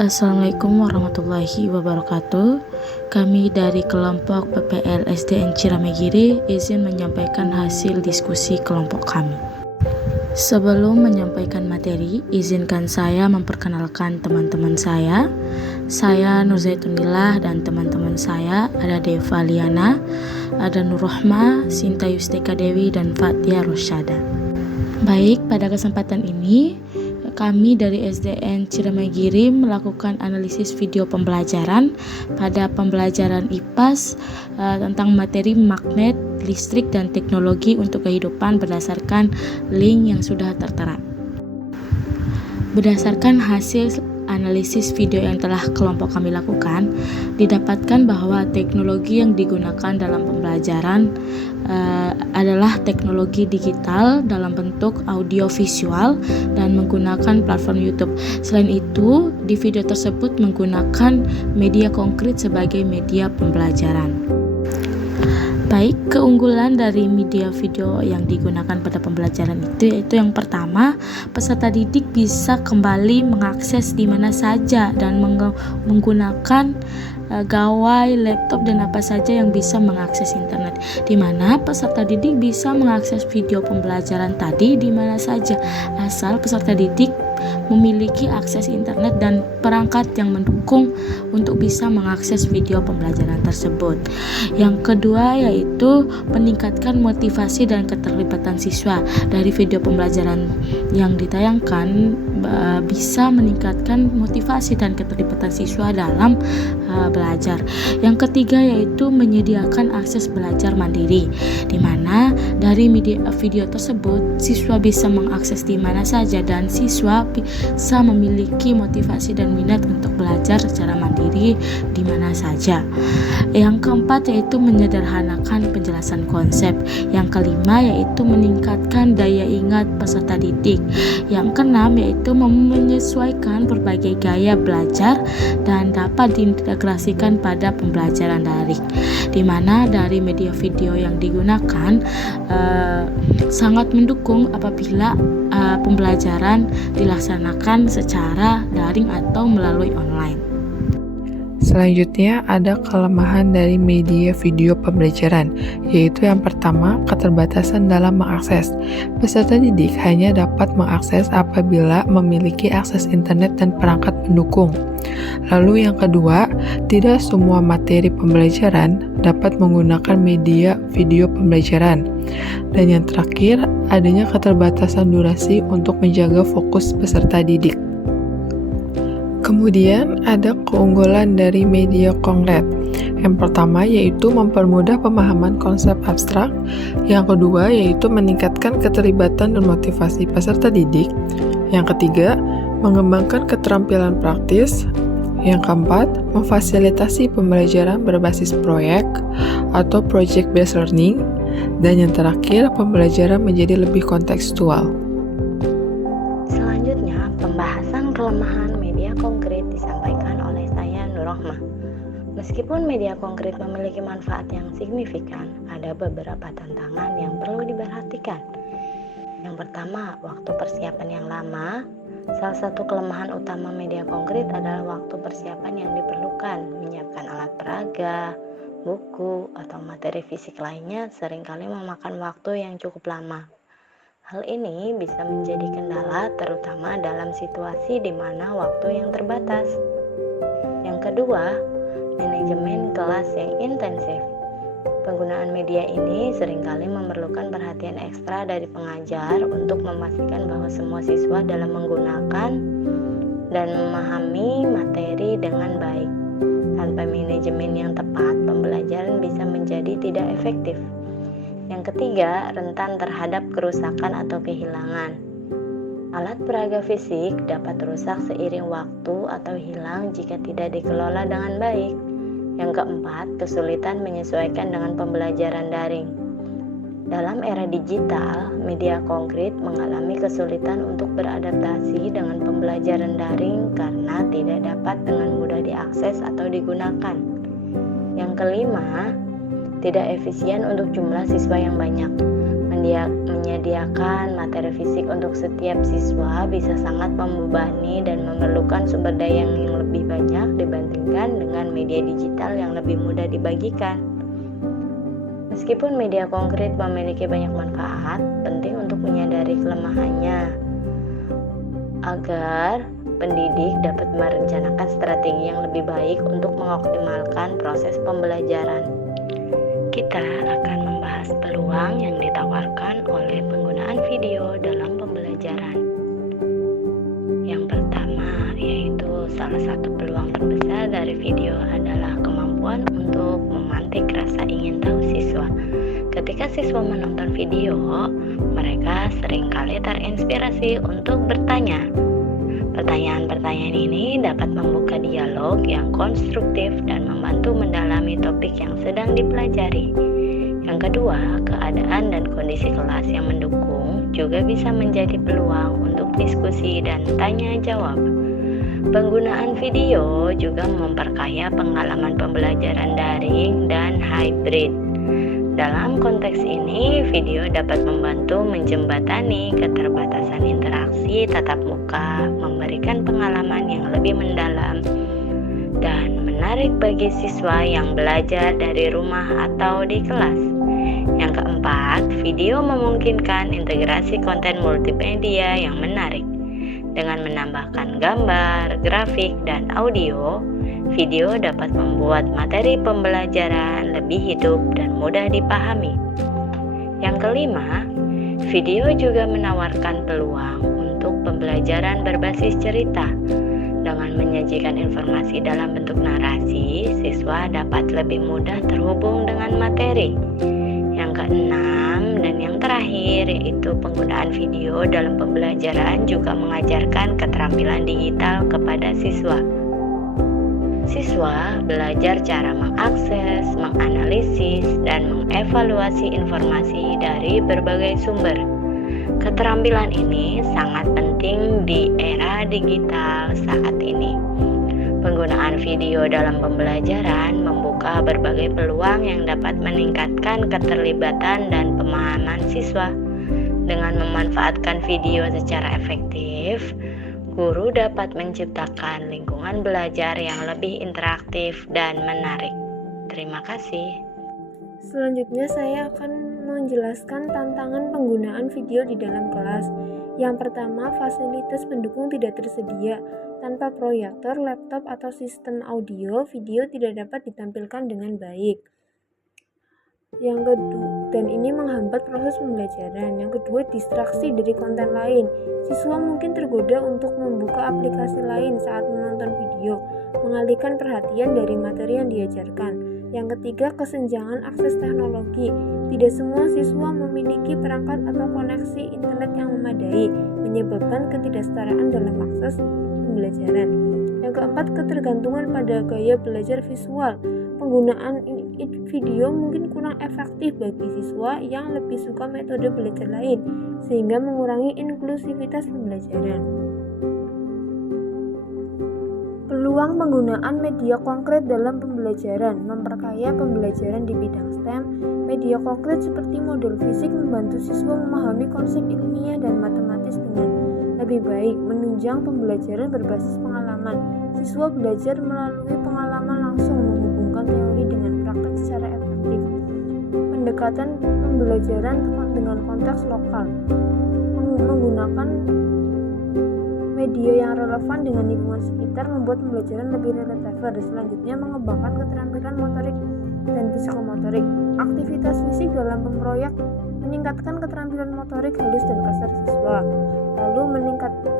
Assalamualaikum warahmatullahi wabarakatuh. Kami dari kelompok PPL SDN Ciramegiri izin menyampaikan hasil diskusi kelompok kami. Sebelum menyampaikan materi, izinkan saya memperkenalkan teman-teman saya. Saya Nur Zaitunillah dan teman-teman saya ada Deva Liana, ada Nur Rohma, Sinta Yustika Dewi, dan Fatia Rosyada. Baik, pada kesempatan ini kami dari SDN Ciramegiri melakukan analisis video pembelajaran pada pembelajaran IPAS tentang materi magnet, listrik, dan teknologi untuk kehidupan berdasarkan link yang sudah tertera. Berdasarkan hasil analisis video yang telah kelompok kami lakukan, didapatkan bahwa teknologi yang digunakan dalam pembelajaran adalah teknologi digital dalam bentuk audio visual dan menggunakan platform YouTube. Selain itu, di video tersebut menggunakan media konkret sebagai media pembelajaran. Baik, keunggulan dari media video yang digunakan pada pembelajaran itu yaitu yang pertama, peserta didik bisa kembali mengakses di mana saja dan menggunakan gawai, laptop, dan apa saja yang bisa mengakses internet, di mana peserta didik bisa mengakses video pembelajaran tadi di mana saja asal peserta didik memiliki akses internet dan perangkat yang mendukung untuk bisa mengakses video pembelajaran tersebut. Yang kedua yaitu meningkatkan motivasi dan keterlibatan siswa. Dari video pembelajaran yang ditayangkan bisa meningkatkan motivasi dan keterlibatan siswa dalam belajar. Yang ketiga yaitu menyediakan akses belajar mandiri, di mana dari video tersebut siswa bisa mengakses di mana saja dan siswa bisa memiliki motivasi dan minat untuk belajar secara mandiri di mana saja. Yang keempat yaitu menyederhanakan penjelasan konsep. Yang kelima yaitu meningkatkan daya ingat peserta didik. Yang keenam yaitu menyesuaikan berbagai gaya belajar dan dapat diintegrasikan pada pembelajaran daring, di mana dari media video yang digunakan sangat mendukung apabila pembelajaran dilaksanakan secara daring atau melalui online. Selanjutnya ada kelemahan dari media video pembelajaran, yaitu yang pertama, keterbatasan dalam mengakses. Peserta didik hanya dapat mengakses apabila memiliki akses internet dan perangkat pendukung. Lalu yang kedua, tidak semua materi pembelajaran dapat menggunakan media video pembelajaran. Dan yang terakhir, adanya keterbatasan durasi untuk menjaga fokus peserta didik. Kemudian ada keunggulan dari media konkret. Yang pertama yaitu mempermudah pemahaman konsep abstrak. Yang kedua yaitu meningkatkan keterlibatan dan motivasi peserta didik. Yang ketiga, mengembangkan keterampilan praktis. Yang keempat, memfasilitasi pembelajaran berbasis proyek atau project based learning. Dan yang terakhir, pembelajaran menjadi lebih kontekstual. Selanjutnya, pembahasan kelemahan media konkret disampaikan oleh saya Nur Rohma. Meskipun media konkret memiliki manfaat yang signifikan, ada beberapa tantangan yang perlu diperhatikan. Yang pertama, waktu persiapan yang lama. Salah satu kelemahan utama media konkret adalah waktu persiapan yang diperlukan. Menyiapkan alat peraga, buku, atau materi fisik lainnya seringkali memakan waktu yang cukup lama. Hal ini bisa menjadi kendala terutama dalam situasi di mana waktu yang terbatas. Yang kedua, manajemen kelas yang intensif. Penggunaan media ini seringkali memerlukan perhatian ekstra dari pengajar untuk memastikan bahwa semua siswa dalam menggunakan dan memahami materi dengan baik. Tanpa manajemen yang tepat, pembelajaran bisa menjadi tidak efektif. Yang ketiga, rentan terhadap kerusakan atau kehilangan. Alat peraga fisik dapat rusak seiring waktu atau hilang jika tidak dikelola dengan baik. Yang keempat, kesulitan menyesuaikan dengan pembelajaran daring. Dalam era digital, media konkret mengalami kesulitan untuk beradaptasi dengan pembelajaran daring karena tidak dapat dengan mudah diakses atau digunakan. Yang kelima, tidak efisien untuk jumlah siswa yang banyak. Menyediakan materi fisik untuk setiap siswa bisa sangat membebani dan memerlukan sumber daya yang lebih banyak dibandingkan dengan media digital yang lebih mudah dibagikan. Meskipun media konkret memiliki banyak manfaat, penting untuk menyadari kelemahannya agar pendidik dapat merencanakan strategi yang lebih baik untuk mengoptimalkan proses pembelajaran. Kita akan membahas peluang yang ditawarkan oleh penggunaan video dalam pembelajaran. Yang pertama, yaitu salah satu peluang terbesar dari video adalah kemampuan untuk memantik rasa ingin tahu siswa. Ketika siswa menonton video, mereka seringkali terinspirasi untuk bertanya. Pertanyaan-pertanyaan ini dapat membuka dialog yang konstruktif dan membantu mendalami topik yang sedang dipelajari. Yang kedua, keadaan dan kondisi kelas yang mendukung juga bisa menjadi peluang untuk diskusi dan tanya jawab. Penggunaan video juga memperkaya pengalaman pembelajaran daring dan hybrid. Dalam konteks ini, video dapat membantu menjembatani keterbatasan interaksi tatap muka, memberikan pengalaman yang lebih mendalam dan menarik bagi siswa yang belajar dari rumah atau di kelas. Yang keempat, video memungkinkan integrasi konten multimedia yang menarik. Dengan menambahkan gambar, grafik, dan audio, video dapat membuat materi pembelajaran lebih hidup dan mudah dipahami. Yang kelima, video juga menawarkan peluang untuk pembelajaran berbasis cerita. Dengan menyajikan informasi dalam bentuk narasi, siswa dapat lebih mudah terhubung dengan materi. Yang keenam dan yang terakhir yaitu penggunaan video dalam pembelajaran juga mengajarkan keterampilan digital kepada siswa. Siswa belajar cara mengakses, menganalisis, dan mengevaluasi informasi dari berbagai sumber. Keterampilan ini sangat penting di era digital saat ini. Penggunaan video dalam pembelajaran membuka berbagai peluang yang dapat meningkatkan keterlibatan dan pemahaman siswa. Dengan memanfaatkan video secara efektif, guru dapat menciptakan lingkungan belajar yang lebih interaktif dan menarik. Terima kasih. Selanjutnya saya akan menjelaskan tantangan penggunaan video di dalam kelas. Yang pertama, fasilitas pendukung tidak tersedia. Tanpa proyektor, laptop, atau sistem audio, video tidak dapat ditampilkan dengan baik. Yang kedua, dan ini menghambat proses pembelajaran. Yang kedua, distraksi dari konten lain. Siswa mungkin tergoda untuk membuka aplikasi lain saat menonton video, mengalihkan perhatian dari materi yang diajarkan. Yang ketiga, kesenjangan akses teknologi. Tidak semua siswa memiliki perangkat atau koneksi internet yang memadai, menyebabkan ketidaksetaraan dalam akses pembelajaran. Yang keempat, ketergantungan pada gaya belajar visual. Penggunaan video mungkin kurang efektif bagi siswa yang lebih suka metode belajar lain, sehingga mengurangi inklusivitas pembelajaran. Peluang penggunaan media konkret dalam pembelajaran memperkaya pembelajaran di bidang STEM. Media konkret seperti model fisik membantu siswa memahami konsep ilmiah dan matematis dengan lebih baik, menunjang pembelajaran berbasis pengalaman. Siswa belajar melalui pengalaman langsung, menghubungkan teori dengan praktek secara efektif. Pendekatan pembelajaran dengan konteks lokal, menggunakan media yang relevan dengan lingkungan sekitar membuat pembelajaran lebih relevan. Selanjutnya, mengembangkan keterampilan motorik dan psikomotorik. Aktivitas fisik dalam proyek meningkatkan keterampilan motorik halus dan kasar siswa. Lalu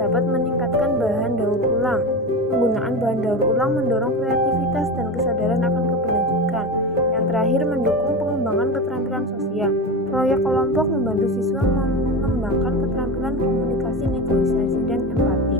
dapat meningkatkan bahan daur ulang. Penggunaan bahan daur ulang mendorong kreativitas dan kesadaran akan keberlanjutan. Yang terakhir, mendukung pengembangan keterampilan sosial. Proyek kelompok membantu siswa mengembangkan keterampilan komunikasi, negosiasi, dan empati.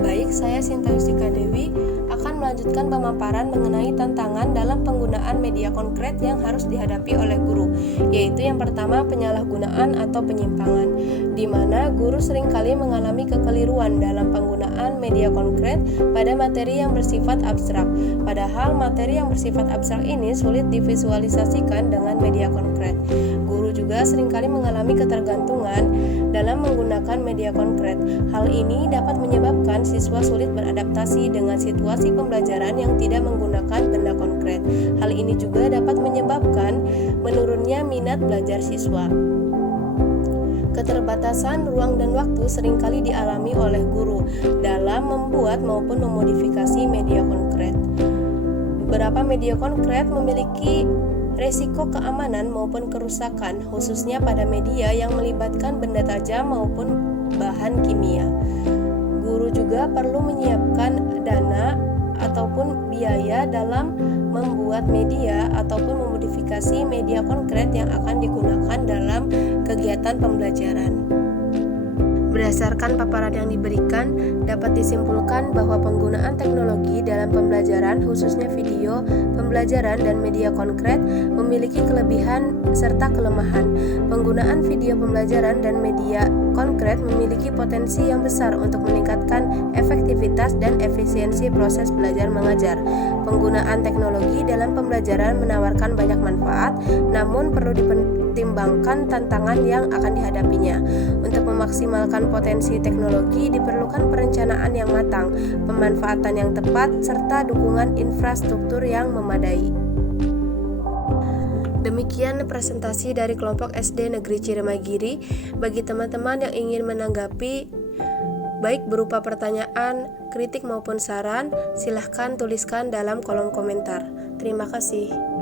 Baik, saya Sinta Yustika Dewi akan akan melanjutkan pemaparan mengenai tantangan dalam penggunaan media konkret yang harus dihadapi oleh guru, yaitu yang pertama penyalahgunaan atau penyimpangan, di mana guru seringkali mengalami kekeliruan dalam penggunaan media konkret pada materi yang bersifat abstrak. Padahal materi yang bersifat abstrak ini sulit divisualisasikan dengan media konkret. Guru juga seringkali mengalami ketergantungan dalam menggunakan media konkret. Hal ini dapat menyebabkan siswa sulit beradaptasi dengan situasi pembelajaran yang tidak menggunakan benda konkret. Hal ini juga dapat menyebabkan menurunnya minat belajar siswa. Keterbatasan ruang dan waktu seringkali dialami oleh guru dalam membuat maupun memodifikasi media konkret. Beberapa media konkret memiliki resiko keamanan maupun kerusakan, khususnya pada media yang melibatkan benda tajam maupun bahan kimia. Guru juga perlu menyiapkan dana ataupun biaya dalam membuat media ataupun memodifikasi media konkret yang akan digunakan dalam kegiatan pembelajaran. Berdasarkan paparan yang diberikan, dapat disimpulkan bahwa penggunaan teknologi dalam pembelajaran, khususnya video, pembelajaran, dan media konkret, memiliki kelebihan serta kelemahan. Penggunaan video pembelajaran dan media konkret memiliki potensi yang besar untuk meningkatkan efektivitas dan efisiensi proses belajar mengajar. Penggunaan teknologi dalam pembelajaran menawarkan banyak manfaat, namun perlu dipertimbangkan tantangan yang akan dihadapinya. Untuk memaksimalkan potensi teknologi diperlukan perencanaan yang matang, pemanfaatan yang tepat, serta dukungan infrastruktur yang memadai. Demikian presentasi dari kelompok SD Negeri Ciremagiri. Bagi teman-teman yang ingin menanggapi baik berupa pertanyaan, kritik maupun saran, silahkan tuliskan dalam kolom komentar. Terima kasih.